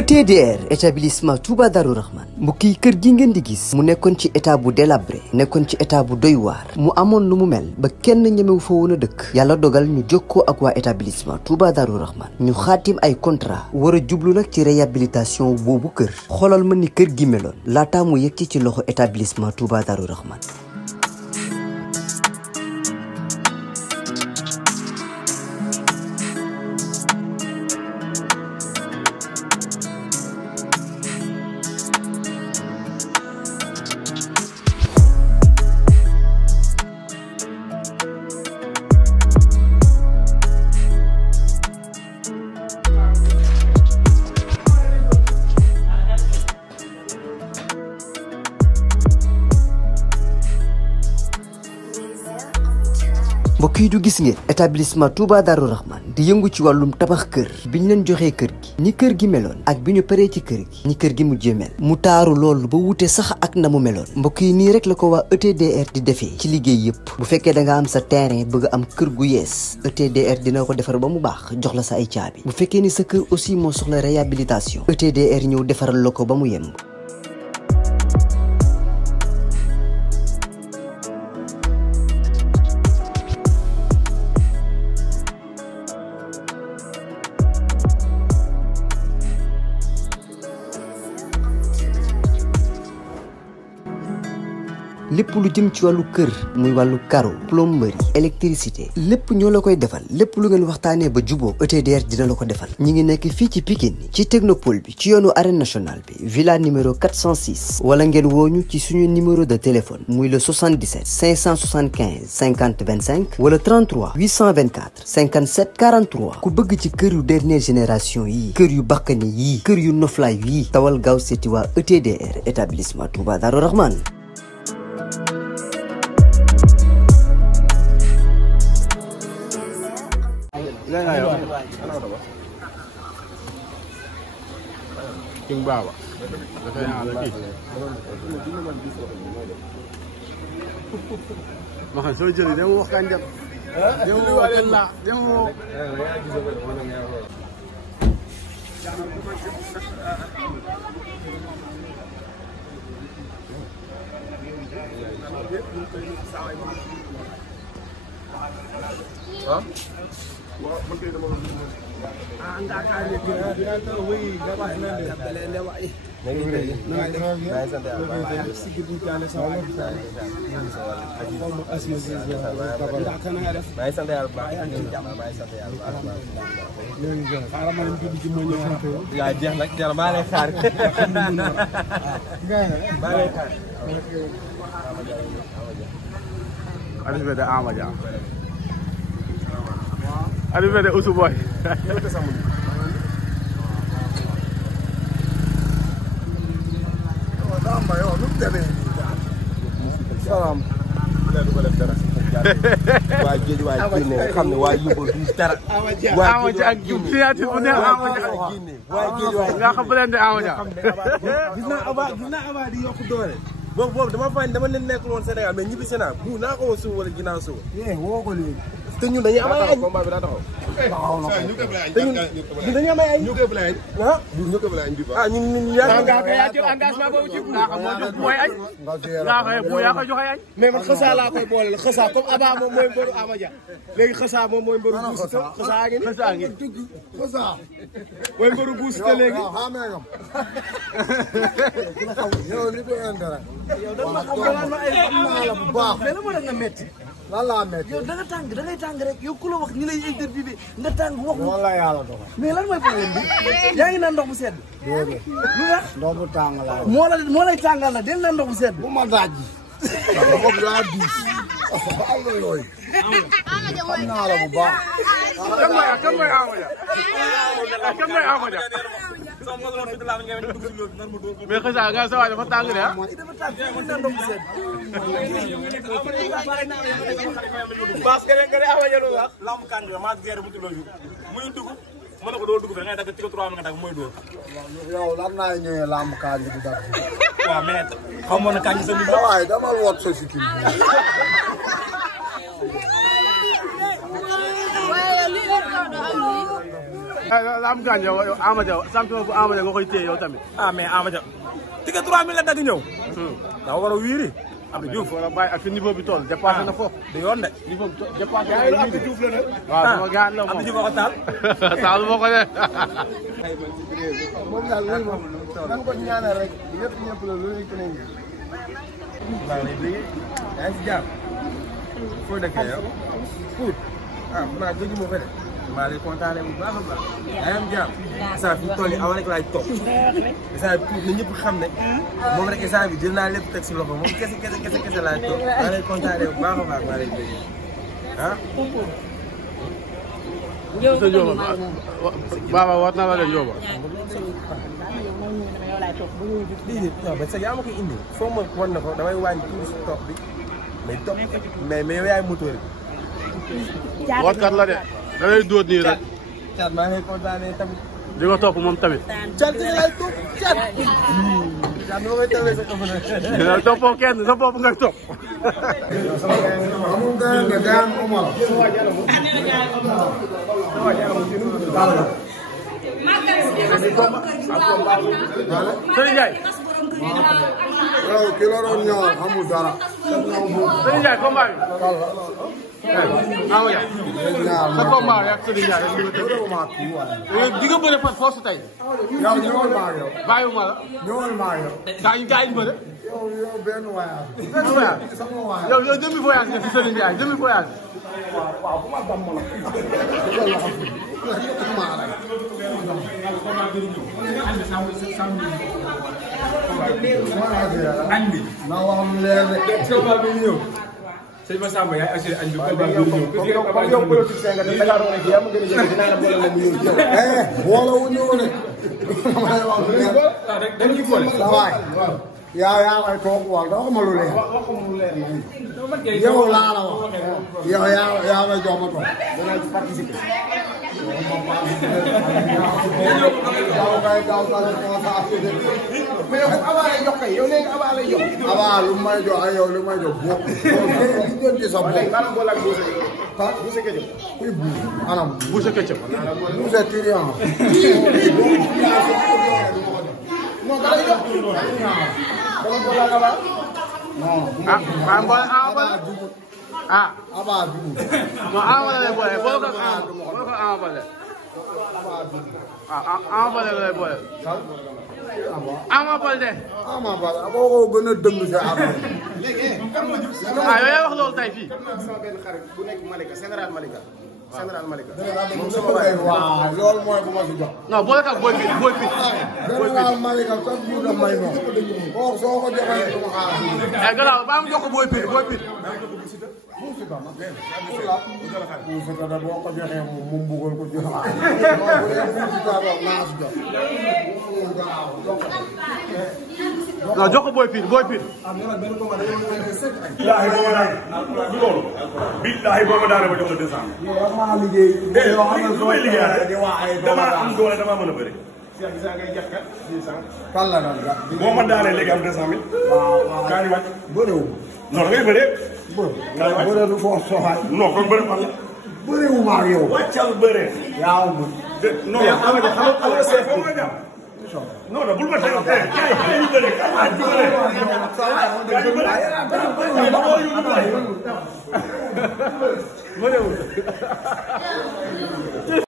ETDR établissement Touba Darou Rahman mbokk yi kër gi ngeen di gis mu nekkoon ci état bu délabré nekkoon ci état bu doy waar mu amoon lu mu mel ba kenn ñemewu fa woon a dëkk yàlla dogal ñu jokkoo ak waa établissement Touba Darou Rahman ñu xaatim ay contrat war a jublu nag ci réhabilitation boobu kër xoolal ma ni kër gi meloon laataa mu yegg ci loxo établissement Touba Darou Rahman. mbokk yi du gis ngeen établissement Touba Darou Rahman di yëngu ci wàllum tabax kër bi ñu leen joxee kër gi ni kër gi meloon ak bi ñu paree ci kër gi ni kër gi mujjee mel mu taaru loolu ba wute sax ak na mu meloon mbokk yi nii rek la ko waa ETDR di defee ci liggéey yëpp bu fekkee da nga am sa terrain bëgg am kër gu yees ETDR dina ko defar ba mu baax jox la sa ay caabi bu fekkee ni sa kër aussi moo soxla réhabilitation ETDR ñëw defaral la ko ba mu yemb. lépp lu jëm ci wàllu kër muy wàllu carreau plomberie électricité lépp ñoo la koy defal lépp lu ngeen waxtaanee ba juboo ETDR dina la ko defal ñi ngi nekk fii ci Pikine ci technopole bi ci yoonu arène nationale bi villa numéro 406 wala ngeen wooñu ci suñu numéro de téléphone muy le 77 575 50 25 wala 33 824 57 43 ku bëgg ci kër yu dernière génération yii kër yu bakkane yii kër yu noflaay yii tawal gaaw seeti waa ETDR établissement Touba Darou Rahman. King Baba dafay ànd kii ma xam soo jëlee dama wax kan dem dama wax kan la dama wax arrivé de Ousou Boy salaam waa géej waa génne nga xam ne waa yóbbal du dara Ama Dia ak signature bu neex Ama Dia waa géej waa nga xam leen de Ama Dia gis naa Aba di yokk doole boobu dama leen nekkul woon Sénégal mais ñibbi Sénégal bu naa ko woo suba wala ginnaaw suba woo ko léegi te ñun dañuy am ay añ combat bi daa taxaw te ñun dañuy am ay añ ñu ko blay ah ñun yaa jël engagement boobu ci nga xam moo jox mooy añ nga xay bu yaa ko joxe añ mais man xësa laa koy boole xësa comme Aba moom mooy mbëru Ama Dia léegi xësa moom mooy mbëru buus xësa ngi xësa mooy mbëru buus te léegi yow li ko indara yow da ma xam ma ay xam naa la bu baax mais la mo da nga metti lan laa metti yow da nga tàng da ngay tàng rek yow ku la wax ñu lay interviewé nga tàng wax wala yàlla dogal mais lan mooy problème bi yaa ngi naan ndox bu sedd déedéet lu tax ndox bu tàng la moo lay tàngal la del naan ndox bu sedd bu ma daaj ndox laa diis am na yooyu xam naa la bu baax kan mooy Ama Dia mais xësa nga sa waay dafa tàng de ah parce que nga ne Ama Dia do wax lamb kan ma géré mu tulo yu muy dugg mën ko do dugg fe ngay dag ci 3 nga dag moy do yow lan naa ñëwee lamb kan di dag waaw mais xamoon na kan sa ni waay dama wot sa sikkim Lam Gane yow Ama Dia champion bu Ama Dia nga koy téye yow tamit. ah mais Ama Dia. ticket 3000 la dagg ñëw. daa war a wiiri. Abdou Diouf wala bàyyi ak fi niveau bi toll dépassé na foofu. du yoon de. niveau bi dépassé na yaa Abdou Diouf la nag. waaw sama gaan la moom Abdou Diouf a ko taal. taal moo ko de. moom daal loolu moom nan ko ñaanal rek lépp ñëpp la loolu ko nañ maa ngi lay dégg. yaa ngi si jàmm. foo dëkkee yow. Pout. ah maa dégg moo fa de. maa lay kontaanee bu baax a baax. yaa ngi am jàmm. instant fi mu toll nii awa rek laay topp. instant bi Pout na ñëpp xam ne. moom rek instant bi jël naa lépp teg si loxo moom kese laay topp. maa lay kontaanee bu baax a baax maa lay dégg. ah. Baba war na la de Njóoba. non mais sax yaa ma koy indi foo ma wan na ko damay wàññi tuuti si topp bi mais yow yaay moteur bi. Watkat la de da lay dóor nii rek. Thiat maa ngi lay kontaanee tamit. di ko topp moom tamit. Thiat di lay topp Thiat. Thiat noo koy tawee sa ëpp na. toppoo kenn sa bopp ngay topp. amul gars yi gars yi Omar. Serigne Ndiaye. yow ki la doon ñëw amul dara. Serigne Ndiaye combat bi. Ama Dia. sa combat ak Serigne Ndiaye rek di nga bëre par force tey. yow ñëwal maa yow. bàyyiwuma la. ñëwal maa yow. gaa yi bëre. yow benn voyage. benn voyage. sama voyage. yow demi voyage nga si Serigne Ndiaye demi voyage. waaw bu ma dam ma la. añ bi. na wax lu leer de. combat bi ñëw. sëñ Massamba yaay assuré añ bi combat bi ñëw. comme yow politicien nga da ngaa doon rek yaa ma gën a jëlee dinaa la boole la mu ñëw jël. boole wu ñëw de. damay wax lu leer. dañuy boole. waay. yaa may toog wax da waxuma lu leer. yow laa la wax. yow yaa may jox ma toog. danaa ci participer. yow kay gaaw sa responsabilité. mais yow Aba lay jox kay yow léegi Aba lay jox. Aba lu may jox ak yow lu may jox bokk. li jëm ci sa bopp. ah Boucher Ketchup. kuy Boucher. anam Boucher Ketchup. Boucher Tyrian. non da lay jox. dama ko laaj Aba. non. maa boole Ama Baldé. ah. Aba dugub. non Ama Baldé lay boole boole ko Ama Baldé. Ama Baldé lay boole. Ama Baldé. Ama Baldé boo ko gën a dëng si Ama. yow yaa wax loolu tey fii. sama benn xarit bu nekk Malika général Malika. général Malika. moom sama waay waaw loolu mooy bu ma si jox. non boole ka booy pit booy pit. général Malika chaque jour daf may noonu. kooku soo ko joxee du ma xaar. gannaaw ba mu jox ko booy pit booy pit. Boucher da boo ko joxee moom mu bëggoon ko jox. non bu dee Boucher da wax naa si jox. non jox ko booy pit booy pit. billahi booba daane du loolu billahi booba daane ba jox la 200. yow maa liggéey. yoo xam ne su may liggéey dama am doole dama mën a bëri. kan la nag. boo ma daanee léegi am 200 000. waaw kaani wàcc. bëriwul. non da ngay bëree. kaani wàcc bëri du foofu soxaay. non kon bëri fan la. bëriwul maa yow. wàccal bëree. yaa ngi non xam nga seet foo nga jàpp. non non bul ma teel a teel kaay kaay ñu bëree kaay ñu bëree. kaay ñu bëree. bëriwul.